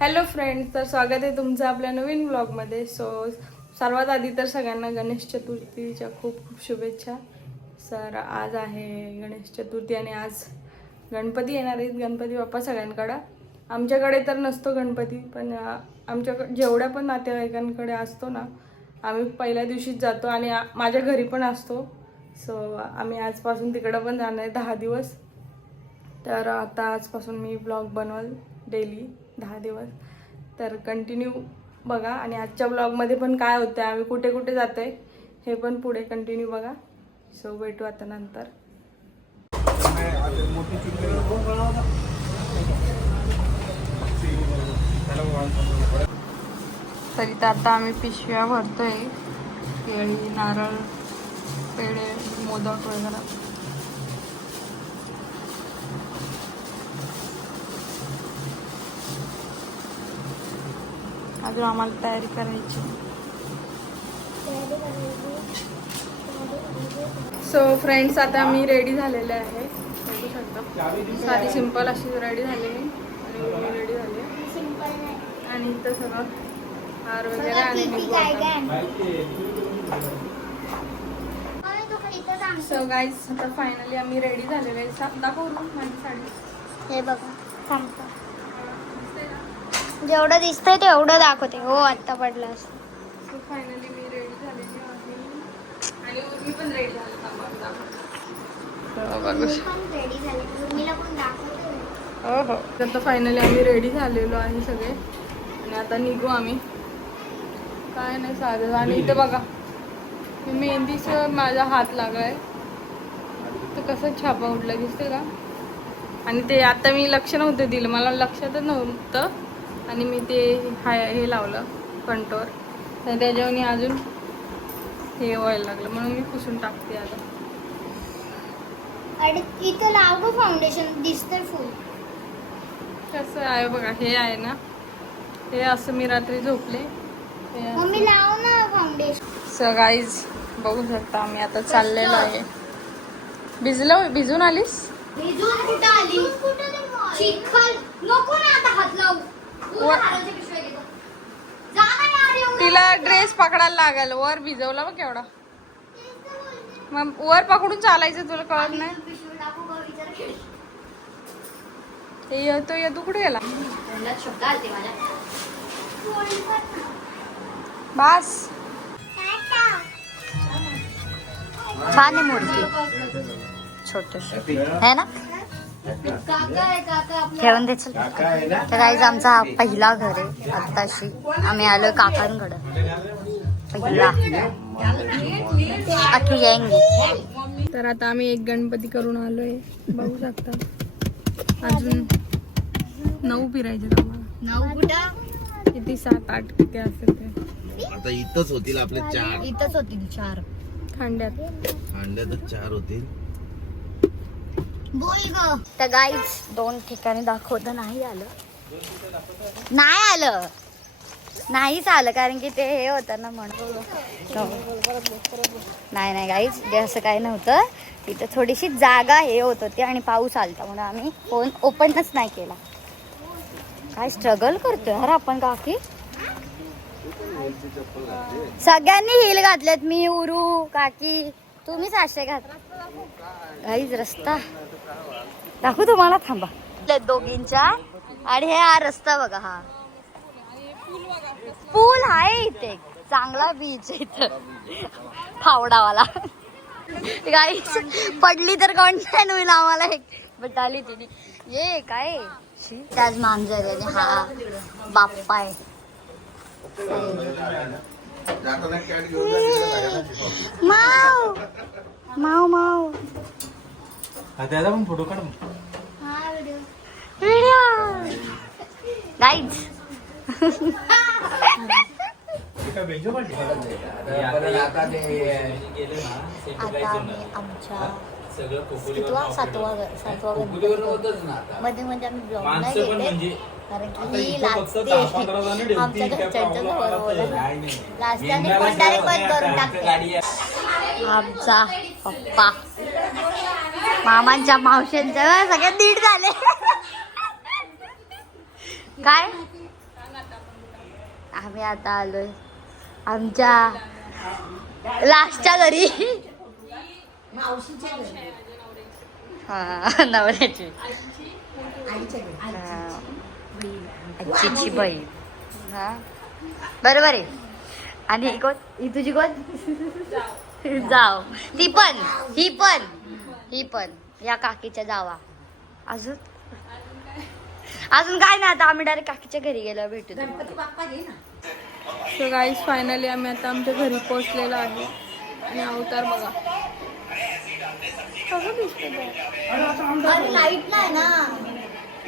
Hello friends, तर स्वागत आहे तुमचं आपल्या नवीन व्लॉगमध्ये. सर्वात आधी तर सगळ्यांना गणेश चतुर्थीच्या खूप खूप शुभेच्छा. सर आज आहे गणेश चतुर्थी आणि आज गणपती येणार आहेत. गणपती बाप्पा सगळ्यांकडं. आमच्याकडे तर नसतो गणपती, पण आमच्याकडे जेवढ्या पण नातेवाईकांकडे असतो ना, आम्ही पहिल्या दिवशीच जातो आणि माझ्या घरी पण असतो. आम्ही आजपासून तिकडं पण जाणार आहे 10 दिवस. तर आता आजपासून मी ब्लॉग बनवल डेली 10 दिवस. तर कंटिन्यू बघा आणि आजच्या ब्लॉगमध्ये पण काय होतं, आम्ही कुठे कुठे जातो आहे हे पण पुढे कंटिन्यू बघा. भेटू आता नंतर. तरी तर आता आम्ही पिशव्या भरतोय, केळी, नारळ, पेढे, मोदक वगैरे. अजून आम्हाला तयारी करायची. फ्रेंड्स, आता मी रेडी झालेले आहे. बघू शकता, साधी सिंपल अशी रेडी झालेली आणि मी रेडी झाले. आणि इथं सगळं हार वगैरे आणि गाईज आता फायनली आम्ही रेडी झालेले आहे. दाखवू माझी साडी. हे बघा, थांबतो. जेवढं दिसतंय तेवढं दाखवते. हो, आत्ता पडलास. फायनली मी रेडी झालेली आहे आणि उर्मी पण रेडी झाली. हो हो. आता फायनली आम्ही रेडी झालेलो आहे सगळे आणि आता निघू आम्ही. काय नाही साधं. आणि इथे बघा, मेहंदीचं माझा हात लागलाय तर कसं छापा उठला दिसते का. आणि ते आता मी लक्ष नव्हतं दिलं, मला लक्षातच नव्हतं. आणि मी ते हे लावलं कंटोर, तर त्याच्यावर अजून हे व्हायला लागलं, म्हणून मी पुसून टाकते आता. आणि इथं लाव गं फाउंडेशन, दिसतंय फुल. कसं आहे बघा, हे आहे ना, हे असं मी रात्री झोपले. मम्मी लाव ना फाउंडेशन. गाईज बघू शकता, आम्ही आता चाललेलो आहे. भिजून आलीस? भिजून कुठं आली? चिखल नको ना आता हात लावू. तिला ड्रेस पकडायला लागल. वर भिजवला बघ केवढा. मग वर पकडून चालायचं, तुला कळत नाही? येतो कुठे गेला? बस छान आहे मूर्ती, छोटीशी है ना. ठेवून दे. चल, तर गाईज आमचा हा पहिला घर आहे. आत्ताशी आम्ही आलो काकांकडं. पहिला आठवी जाएंगे. तर आता आम्ही एक गणपती करून आलोय, बघू शकता. अजून 9 फिरायचे आम्हाला. 9 कुठं? किती 7-8 किती असेल ते. आता इथंच होतील आपले 4. इथंच होतील 4 खांड्यातच 4 होतील. बोल ग. तर गाईज 2 ठिकाणी दाखवतं नाही आलं, नाहीच आलं कारण की ते हे होतं ना म्हणून. नाही गाईज, ते असं काही नव्हतं. तिथं थोडीशी जागा हे होत होती आणि पाऊस आलता म्हणून आम्ही फोन ओपनच नाही केला. काय स्ट्रगल करतोय यार आपण काकी. सगळ्यांनी हिल घातलेत, मी, उरू, काकी, तुम्हीच असे घात. गाईज रस्ता दाखवू तुम्हाला, थांबा. दोघींच्या आणि हे हा रस्ता बघा. हा पूल आहे इथे, चांगला बीच आहे इथं फावडावाला. गाईज पडली तर कंटेंट होईल आम्हाला. एक बटाली तिने ये काय त्याच मांजर आहे. हा बाप्पा आहे. माव माव माव. त्याचा पण फोटो काढ. Video guys. आता आम्ही आमच्या 7वा मध्ये आम्ही ब्लॉग नाही घेते कारण की मी लाजते. आमच्या घरच्यांच्या जवळ लाजत्याने कोणत्याने पण करून टाकते. आमचा पप्पा, मामांच्या मावशांच्या सगळ्या नीट झाले. काय आम्ही आता आलोय आमच्या लास्टच्या घरी. हा नवऱ्याची आजीची बहीण. हा बरोबर आहे. आणि ही कोण? ही तुझी कोण? जाव. ती पण ही पण या काकीच्या जावा. अजून काय नाही. आता आम्ही डायरेक्ट काकीच्या घरी गेलो भेटू. सो गाईज फायनली आम्ही आता आमच्या घरी पोहोचलेलो आहे. आणि अवतार बघा कसं दिसतं. लाईट नाही ना.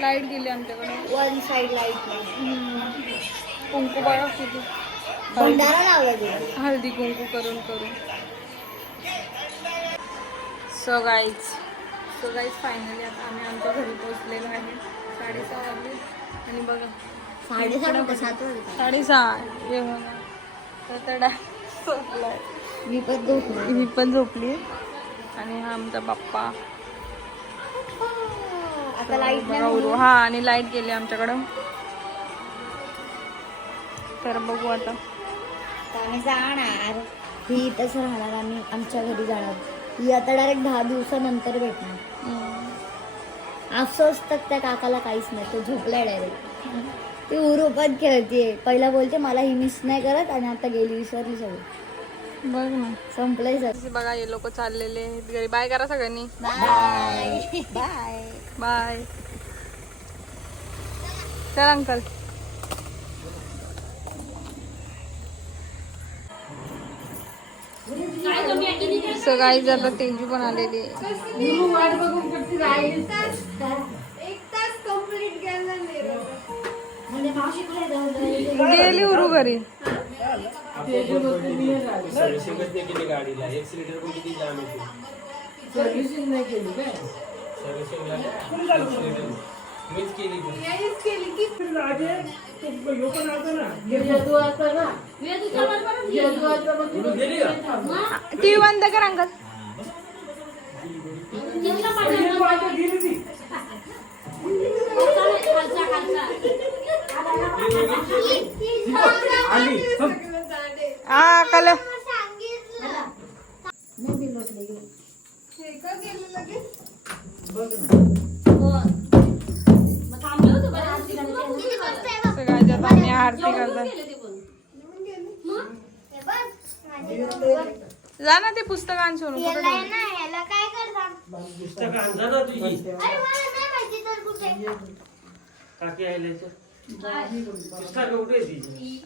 लाईट गेली आमच्याकडे. One side light. कुंकू बघा किती भंडारा लावला तिला. हळदी कुंकू करून. सो गाईज फायनली आता आम्ही आमच्या घरी पोहोचलेलो आहे. 6:30 वाजले. आणि बघा 6:30 हे बघा तर झोपलाय. मी पण झोपली. आणि हा आमचा बाप्पा. आता लाईट हा आणि लाईट गेली आमच्याकडं. तर बघू आता आम्ही जाणार. ही इथंच राहणार. आम्ही आमच्या घरी जाणार. ही आता डायरेक्ट 10 दिवसानंतर भेटणार. अफसोस तर त्या काकाला काहीच नाही. तो झोपलाय डायरेक्ट. ती उरू पण खेळतीये. पहिला बोलते मला ही मिस नाही करत आणि आता गेली विसरली सगळं. बघ ना संपलंय सर. बघा हे लोक चाललेले आहेत घरी. बाय करा सगळ्यांनी. Bye bye bye. चल अंकल. सो गाईज आता तेजू पण आलेली आहे. गेली उरू घरी. गाडीला 1 लिटर पण किती जाम येते. सर्व्हिसिंग नाही केली काय? सर्व्हिसिंगला मीच केली की लोकं राहतो ना. टीव्ही बंद कर अंकल. हा कल आम्ही आरती करतो. जा ना ते पुस्तक आण सोनू. पुस्तक आणजा ना तुझी. काकी आयल्याचं पुस्तक कुठे आहे तिची?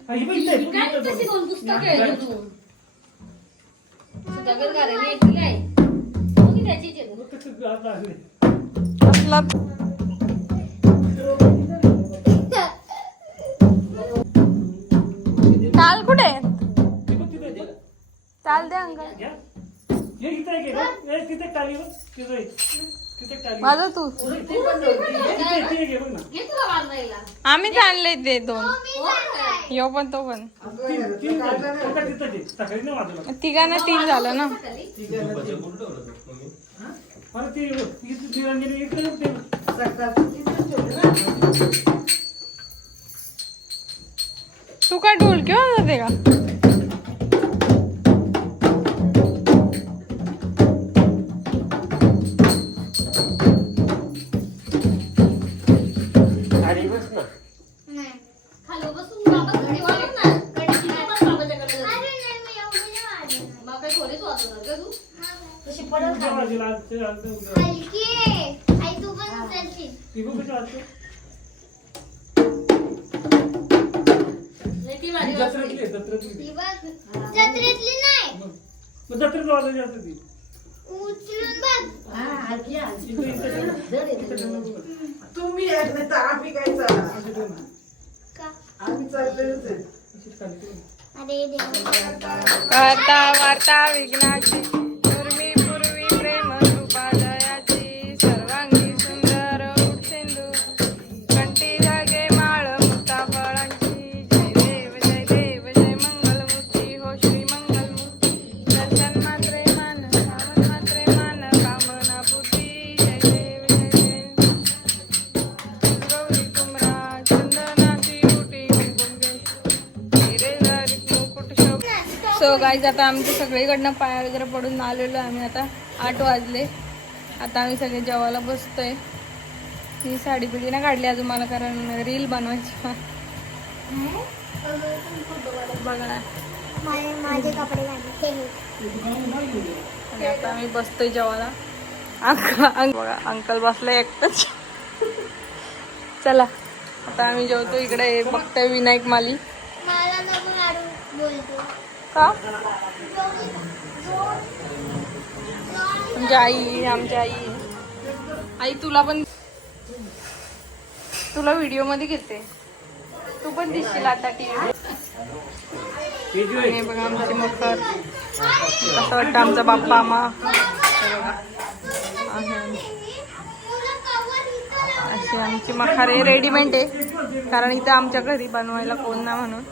असला चाल कुठे चाल दे अंकल. माझं तू आम्हीच आणले ते 2. यो पण तो पण तिघांना 3 झालं ना. तू काय ढोल किंवा जाते का? तुम्ही आम्ही काय आम्ही चाललेलोच आहे. वार्ता वार्ता विघ्नाची पूर्वी प्रेम कृपादयाची सर्वांगी सुंदर उठसेंदू कंठी धागे माळ मुक्ता फळांची. जय देव जय मंगलमूर्ती हो श्री मंगलमूर्ती. दर्शन मात्रे मान सावन मात्रे मान कामना पूर्ती. जय देव जय गौरी कुमरा चंदनाची उटी सो गाईज आता आमच्या सगळीकडनं पाया वगैरे पडून आलेलो आम्ही. आता 8 वाजले. आता आम्ही सगळे जेवायला बसतोय. मी साडी बिडी ना काढली अजून मला, कारण रील बनवायची. बघा ना माझे कपडे आणि आता आम्ही बसतोय जेवायला. बघा अंकल बसले एकटंच. चला आता आम्ही जेवतो. इकडे बघतोय विनायक माली. का आमची आई, आमची आई तुला व्हिडिओ मध्ये घेते. तू पण दिसशील आता टीव्ही. आणि बघा आमची मकर. कसं वाटतं आमचा बाप्पा आम्हा. अशी आमची मखारे रेडीमेड आहे, कारण इथं आमच्या घरी बनवायला कोण ना म्हणून.